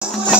సత్యవంతులు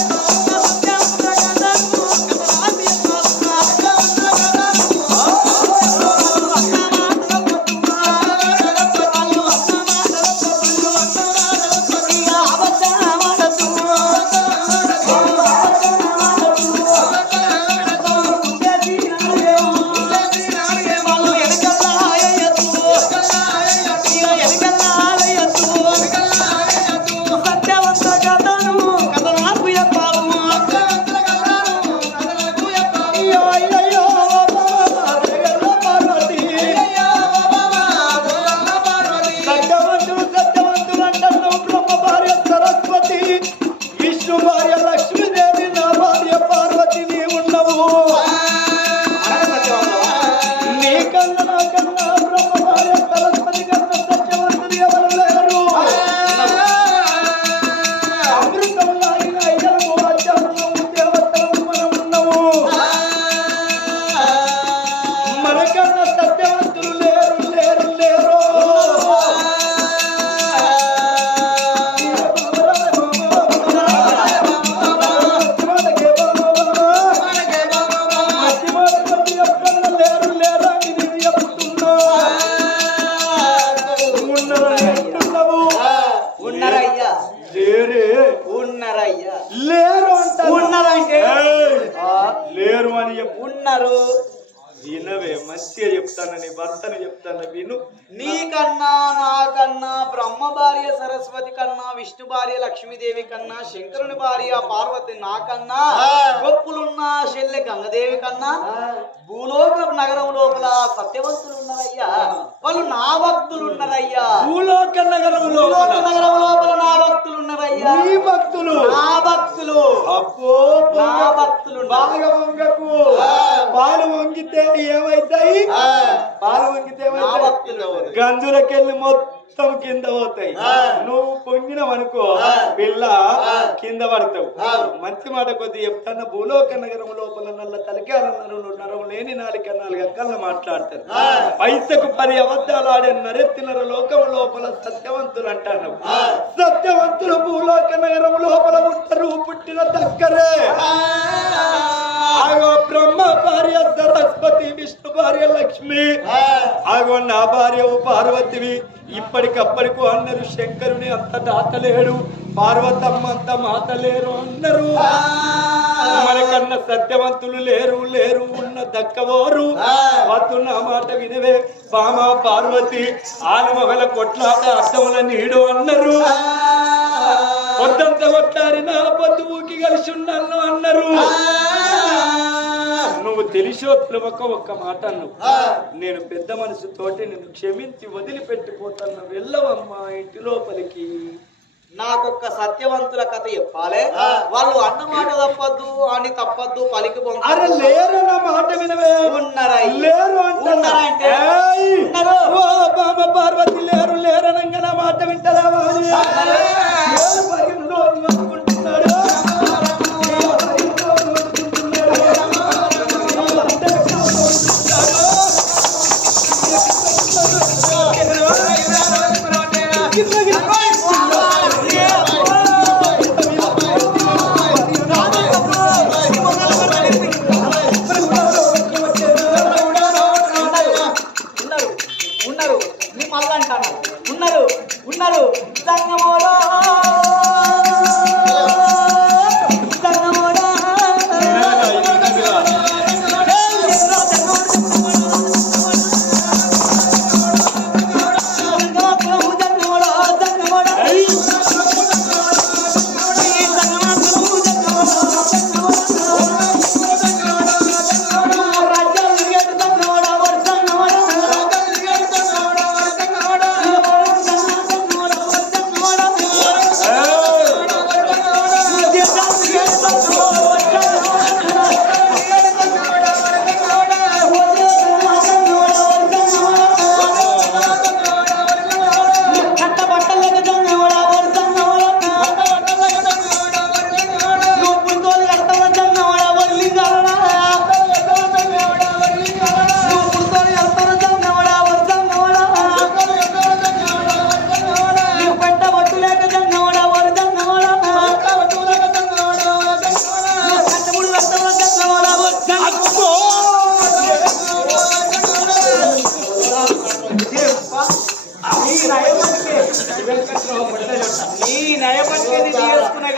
లేరు అని చెప్పు ఉన్నారు. వినవే మంచిగా చెప్తాను నీ భర్తను చెప్తాను విను. నీకన్నా నాకన్నా బ్రహ్మ భార్య సరస్వతి కన్నా విష్ణు భార్య లక్ష్మీదేవి కన్నా శంకరుని భార్య పార్వతి నాకన్నా గొప్పులున్న చెల్లె గంగదేవి కన్నా భూలోక నగరం లోపల సత్యవంతులు ఉన్నారయ్యా వాళ్ళు నా భక్తులు ఉన్నారయ్యా భూలోక నగరంలో భూలోక నగరం లోపల నా భక్తులు ఉన్నారయ్యా నీ భక్తులు. నా భక్తులు. అబ్బో నా భక్తులు. బాగా వంగకు పాలు వంగితే ఏమైతాయి? పాలు వంగితే ఏమైతాయి? గంజులకెళ్ళి మొత్తం కింద పోతాయి. నువ్వు పొంగినవనుకో పిల్ల కింద పడతావు. మంచి మాట కొద్ది చెప్తాను. భూలోక నగరం లోపల నల్ల తలకాయలు నరం లేని నాలుగు నాలుగు అక్కల మాట్లాడతారు. పైసకు పది అబద్ధాలు ఆడే నరెత్తినర లోకం లోపల సత్యవంతులు అంటాను. సత్యవంతులు భూలోక నగరం లోపల ఉంటారు పుట్టిన దగ్గరే ఆగో బ్రహ్మ భార్య సరస్వతి విష్ణు భార్య లక్ష్మి. ఆగో నా భార్య పార్వతివి. ఇప్పటికప్పటికు అన్నారు శంకరుని అంత దాతలేడు పార్వతమ్మ అంత మాత లేరు అన్నారు మనకన్నా సత్యవంతులు లేరు లేరు ఉన్న దక్కవోరు. వద్దు నా మాట వినవే. బామ పార్వతి ఆలుమగల కొట్లాట అర్థముల నీడు అన్నారు. పొద్దంత కొట్లాడినా పొద్దు ఊకి కలిసి ఉన్నాను అన్నారు. నువ్వు తెలిసో తెలియక ఒక్క మాట అన్నావు నేను పెద్ద మనసుతోటి నిన్ను క్షమించి వదిలిపెట్టిపోతాను వెళ్ళవమ్మా ఇంటి లోపలికి నాకొక్క సత్యవంతుల కథ చెప్పాలి వాళ్ళు అన్న మాట తప్పద్దు అని తప్పద్దు పలికి అరే లేరు నా మాట వినవే ఉన్నారయ్య. లేరు అంటున్నా. ఉన్నారంటే? ఏయ్! ఉన్నారు. ఓ బామ పార్వతి లేరు లేరనంగా నా మాట వింటదా ఉన్నారు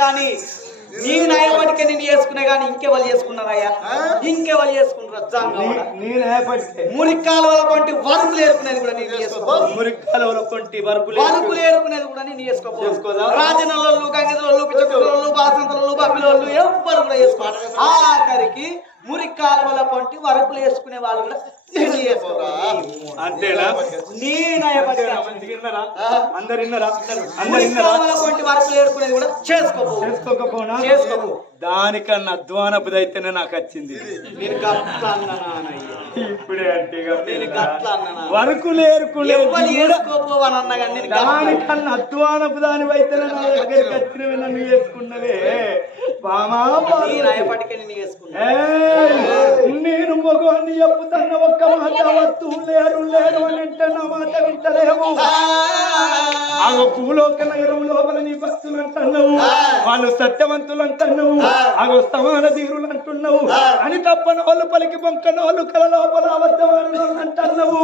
గాని నీ నయపటికే నేను చేసుకునే గాని ఇంకెవరు చేసుకున్నారయ్యా. ఇంకెవరు చేసుకుంటారు మురికాలువల కొంటి వరుకులు ఏరుకునేది కూడా నేను మురికాల కొంటి వరకులు వరుకులు ఏరుకునేది కూడా నేను చేసుకో చేసుకోదా? రాజనల్లు గంగదలు పిచ్చకులు బాసంతలు బబ్బిలోళ్ళు ఎవ్వరు కూడా చేసుకోవాలి ఆఖరికి మురికాలువల కొంటి వరుకులు వేసుకునే వాళ్ళు కూడా అంతేనా? అందరు వరుకులు కూడా చేసుకోపో చేసుకోకపోనా? చేసుకోపో. దానికన్నా అధ్వానపుదైతేనే నాకు వచ్చింది. ఇప్పుడే అంటే వరకు. దానికన్నా అధ్వానపు దానివైతేనే నా దగ్గరికి వచ్చినవి నన్ను చేసుకున్నవే నేను చేసుకున్నా ఏయ్, నేను మగవాడిని చెప్పుతున్న ఒక్క మాట వత్తు లేరు లేరు అని అంటే నా మాట వింటలేము. ఆగో భూలోకల ఎరువు లోపల నీ భక్తులు అంటున్నావు. వాళ్ళు సత్యవంతులు అంటున్నావు. ఆగో సమాన ధీరులు అంటున్నావు. అని తప్పని వాళ్ళు పలికి బొంకన వాళ్ళు కల లోపల అబద్ధమైన అంటున్నావు.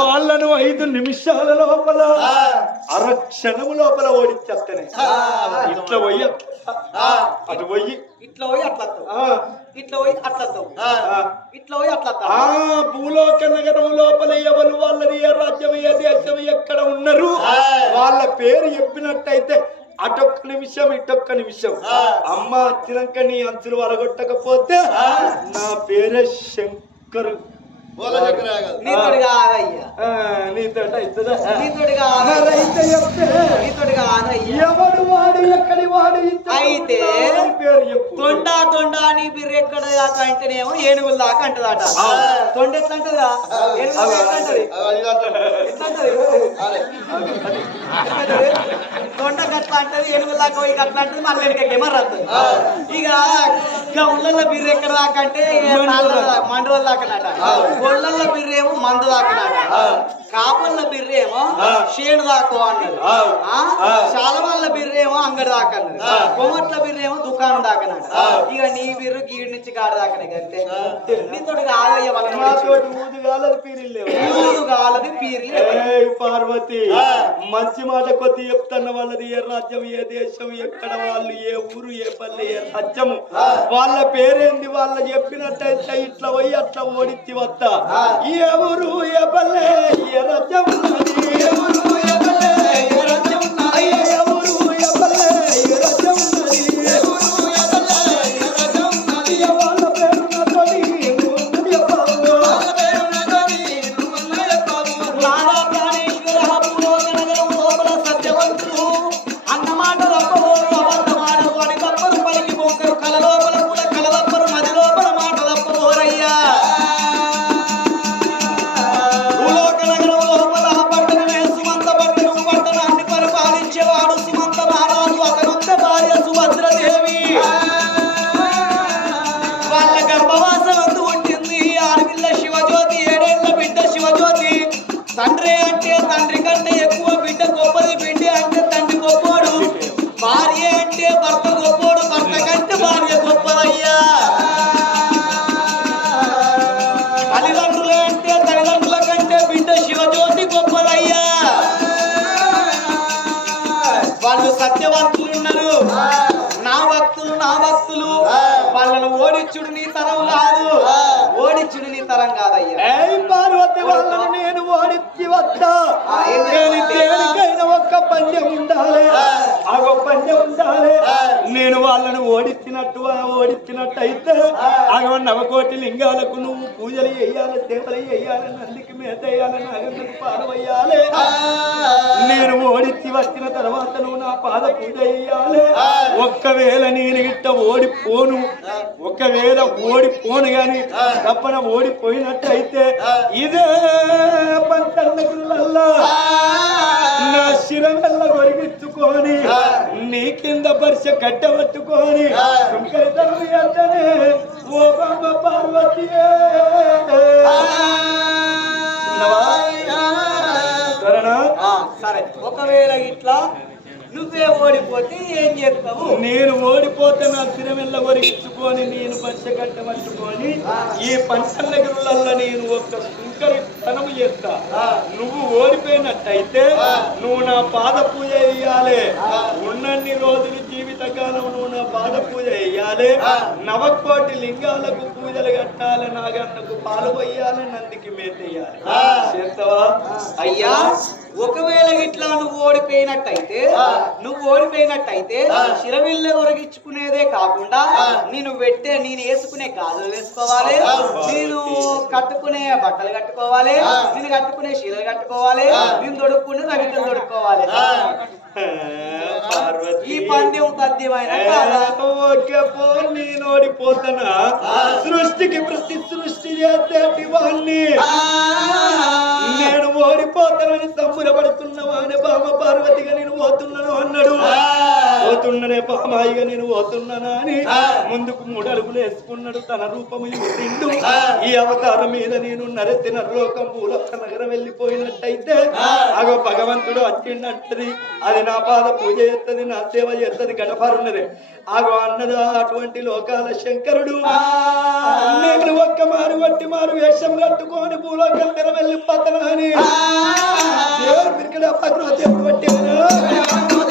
వాళ్ళను ఐదు నిమిషాల లోపల అరక్షణము లోపల ఓడించేస్తానే ఇట్లా పోయి అటు పోయి ఇట్లా పోయి అట్లా ఇట్లా పోయి అట్లా ఇట్లా పోయి అట్లా భూలోక నగరం లోపల ఎవరు వాళ్ళది ఏ రాజ్యం ఏ దేశం ఎక్కడ ఉన్నారు? వాళ్ళ పేరు చెప్పినట్టయితే అటొక్క నిమిషం ఇటొక్క నిమిషం. అమ్మ వచ్చినాక నీ అంచులు వలగొట్టకపోతే నా పేరే శంకర్. నీతోటి కాదయ్యా ఆ, నీతోట అవుతుందా? నీతోటి కాదయ్యా మరైతే చెప్తే నీతోటి కాదయ్యా ఎవడు వాడు ఎక్కడి వాడు ఇంత అయితే పేరు చెప్పు. తొండ తొండ అని బిర్రు ఎక్కడ దాకా అంటేనేమో ఏనుగుల దాకా అంటదట. తొండ ఎట్లా అంటదా ఏనుగుల దాకా ఎట్లా అంటది. ఎట్లా అంటది ఎట్లా అంటది? తొండ గట్ల అంటది ఏనుగుల దాకా పోయి గట్ల అంటది మళ్ళీ ఇక గౌళ్ళల్లో బిర్రు ఎక్కడ దాకా అంటే మండల దాకానట గొళ్ళల్లో బిర్రు ఏమో మందు దాకానట కాపల్ల బిర్రు ఏమో షేడు దాకో అన్నది ఆ? చాలా వాళ్ళ బిర్రు ఏమో అంగడి దాకా అన్నది కొమట్ల బిర్రు ఏమో దుకాణం దాకానట ఇక నీ బిర్రు గీడి నుంచి గాడి దాకానే అంతే నీతోటి కాదయ్య వాళ్ళ నాతోటి ఊదుగాలది పీరిల్లేవు ఊరు కాలది పీరి ఏయ్ పార్వతి మంచి మాట కొద్ది చెప్తున్న వాళ్ళది ఏ రాజ్యం ఏ దేశం ఎక్కడ వాళ్ళు ఏ ఊరు ఏ పల్లె ఏ రాజ్యము వాళ్ళ పేరేంది? వాళ్ళ చెప్పినట్టయితే ఇట్లా పోయి అట్లా ఓడించి వస్తా ఏ ఊరు? ఏ పల్లె ఏ ఓడించుడు నీ తరం కాదు. ఓడించుడు నీ తరం కాదయ్యా. ఏయ్ పార్వతి వాళ్ళని నేను ఓడించి వస్తా. చేస్తావు? దేనికైనా ఒక్క పందెం ఉండాలి. ఆ. ఒక పందెం ఉండాలి. వాళ్ళను ఓడించినట్టు ఆ ఓడించినట్టు అయితే అగో నవకోటి లింగాలకు నువ్వు పూజలు చేయాలి సేవలు చేయాలి నందికి మేత వేయాలి నాగందుకు పాలు వేయాలి. నేను ఓడించి వచ్చిన తర్వాత నువ్వు నా పాద పూజ చేయాలి. ఒక్కవేళ నేను గిట్ట ఓడిపోను ఒకవేళ ఓడిపోను గాని తప్పన ఓడిపోయినట్టయితే ఇదే పంటల్లల్లా నా శిరమెల్ల గొరిగించుకొని నీ కింద పరిచ కట్టబట్టుకొని శంకరితనం ఎంతనే ఓ బాబా పార్వతి ఆ, సరే ఒకవేళ ఇట్లా నువ్వే ఓడిపోతే ఏం చేస్తావు? నేను ఓడిపోతే నా తిరమెల్ల ఒరిగించుకొని నేను పంచగట్ట పట్టుకొని ఈ పంచనగరులలో నేను ఒక సుంకరి తనము చేస్తా నువ్వు ఓడిపోయినట్టయితే నువ్వు నా పాద పూజ చేయాలి ఉన్నన్ని రోజులు నువ్వు నా పాద పూజ చేయాలి నవకోటి లింగాలకు పూజలు కట్టాలి నాగన్నకు పాలు పోయాలి నందికి మేతేయాలి చేస్తావా? అయ్యా ఒకవేళ ఇట్లా నువ్వు ఓడిపోయినట్టయితే నువ్వు ఓడిపోయినట్టయితే శిరవిల్ల ఒరగించుకునేదే కాకుండా నేను పెట్టే నేను వేసుకునే గాజులు వేసుకోవాలి నేను కట్టుకునే బట్టలు కట్టుకోవాలి నేను కట్టుకునే చీరలు కట్టుకోవాలి నేను దొడుక్కునే రవికలు దొడుక్కోవాలి ఈ పంది నేను ఓడిపోతానా? సృష్టికి ప్రతి సృష్టి చేస్తే వాణ్ణి ఓడిపోతానని సంబరపడుతున్నావా అని బామ పార్వతిగా నేను పోతున్నాను అన్నాడు. పోతున్ననే పామాయిగా నేను పోతున్నానా అని ముందుకు మూడు అడుగులు వేసుకున్నాడు. తన రూపము ఈ అవతారం మీద నేను నరెత్తి నరలోకం భూలోక నగరం వెళ్ళిపోయినట్టయితే అగో భగవంతుడు వచ్చిండంటది అది నా పాద పూజ చేస్తుంది నా సేవ చేస్తుంది గడపరున్నది అగో అన్నది అటువంటి లోకాల శంకరుడు. నేను ఒక్క మారు వట్టి మారు వేషం కట్టుకొని భూలోక నగరం వెళ్ళిపోతాను అని. దేవుడు మిరికలు అపాగ్రహ దేవుడు పట్టేవాడు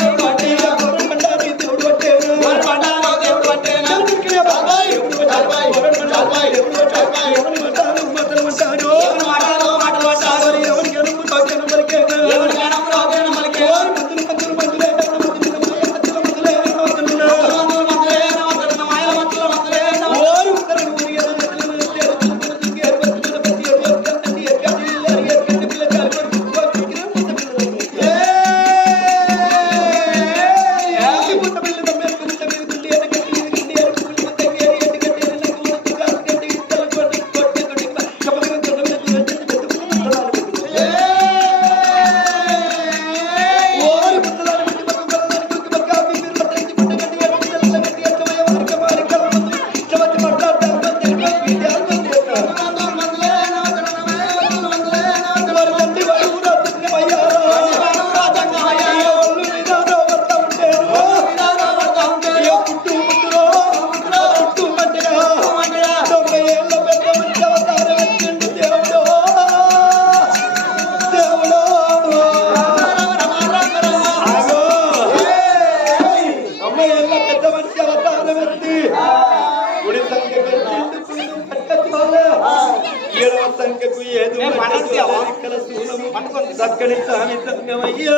చక్కని స్వామి సంగమయ్యా.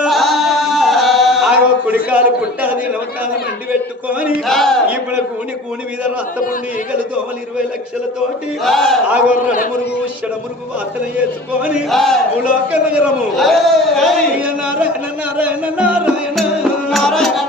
ఆగో కుడికాలు కుట్టాది నవకాలు మండి పెట్టుకొని ఇప్పుడు కూని కూని మీద రస్తపుండి ఈగలు దోమలు ఇరవై లక్షలతోటి ఆగో రడమురుగు షడమురుగు వాసన చేసుకొని భూలోక నగరము. నారాయణ నారాయణ నారాయణ. నారాయణ